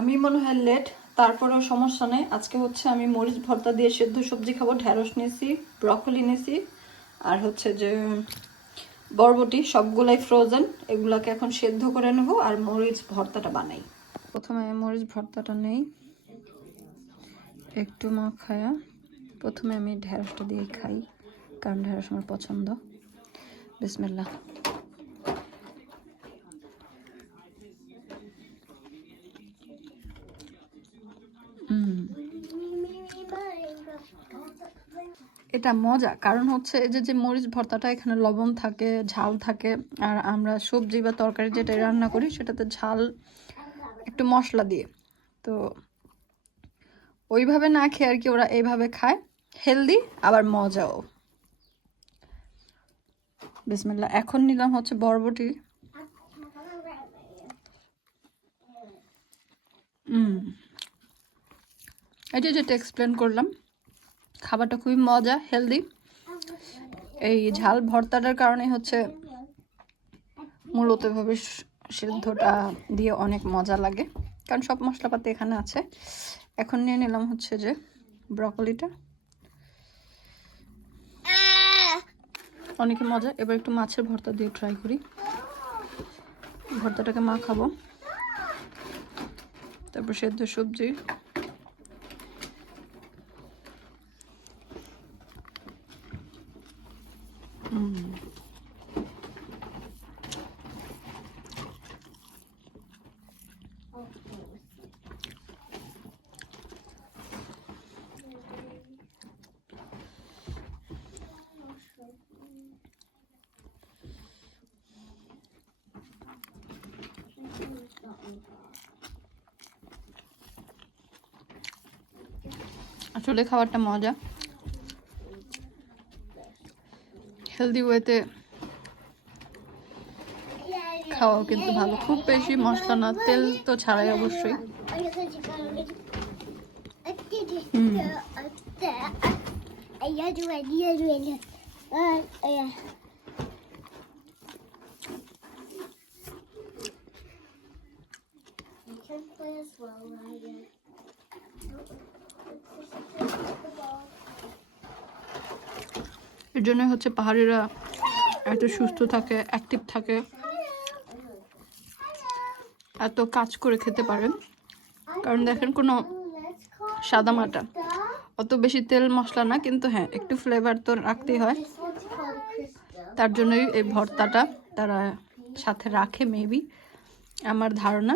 আমি মনে হয় লেট, তারপরেও সমস্যা নেই। আজকে হচ্ছে আমি মরিচ ভর্তা দিয়ে সেদ্ধ সবজি খাবো। ঢ্যাঁড়স নিয়েছি, ব্রকলি নিয়েছি, আর হচ্ছে যে বরবটি, সবগুলাই ফ্রোজেন। এগুলাকে এখন সেদ্ধ করে নেব আর মরিচ ভর্তাটা বানাই। প্রথমে মরিচ ভর্তাটা নেই, একটু মাখায়া। প্রথমে আমি ঢ্যাঁড়সটা দিয়ে খাই, কারণ ঢ্যাঁড়স আমার পছন্দ। বিসমিল্লাহ। এটা মজা, কারণ হচ্ছে এই যে মরিচ ভর্তাটা, এখানে লবণ থাকে, ঝাল থাকে। আর আমরা সবজি বা তরকারি যেটা রান্না করি সেটাতে ঝাল একটু মশলা দিয়ে, তো ওইভাবে না খেয়ে আর কি ওরা এইভাবে খায়। হেলদি আবার মজাও। বিসমিল্লাহ। এখন নিলাম হচ্ছে বরবটি। এটা যেটা এক্সপ্লেন করলাম, খাবারটা খুবই মজা, হেলদি। এই ঝাল ভর্তাটার কারণে হচ্ছে মূলত এভাবে সিদ্ধটা দিয়ে অনেক মজা লাগে, কারণ সব মশলাপাতি এখানে আছে। এখন নিয়ে নিলাম হচ্ছে যে ব্রকলিটা, অনেক মজা। এবার একটু মাছের ভর্তা দিয়ে ট্রাই করি। ভর্তাটাকে মাখাবো, তারপর সেদ্ধ সবজি। আসলে খাবারটা মজা, হেলদি ওয়েতে খাওয়াও কিন্তু ভালো। খুব বেশি মশলা না, তেল তো ছাড়াই অবশ্যই। এর জন্য হচ্ছে পাহাড়িরা এত সুস্থ থাকে, অ্যাক্টিভ থাকে, এত কাজ করে খেতে পারেন। কারণ দেখেন, কোনো সাদামাটা, অত বেশি তেল মশলা না, কিন্তু হ্যাঁ একটু ফ্লেভার তো রাখতেই হয়। তার জন্যই এই ভর্তাটা তারা সাথে রাখে মেবি, আমার ধারণা।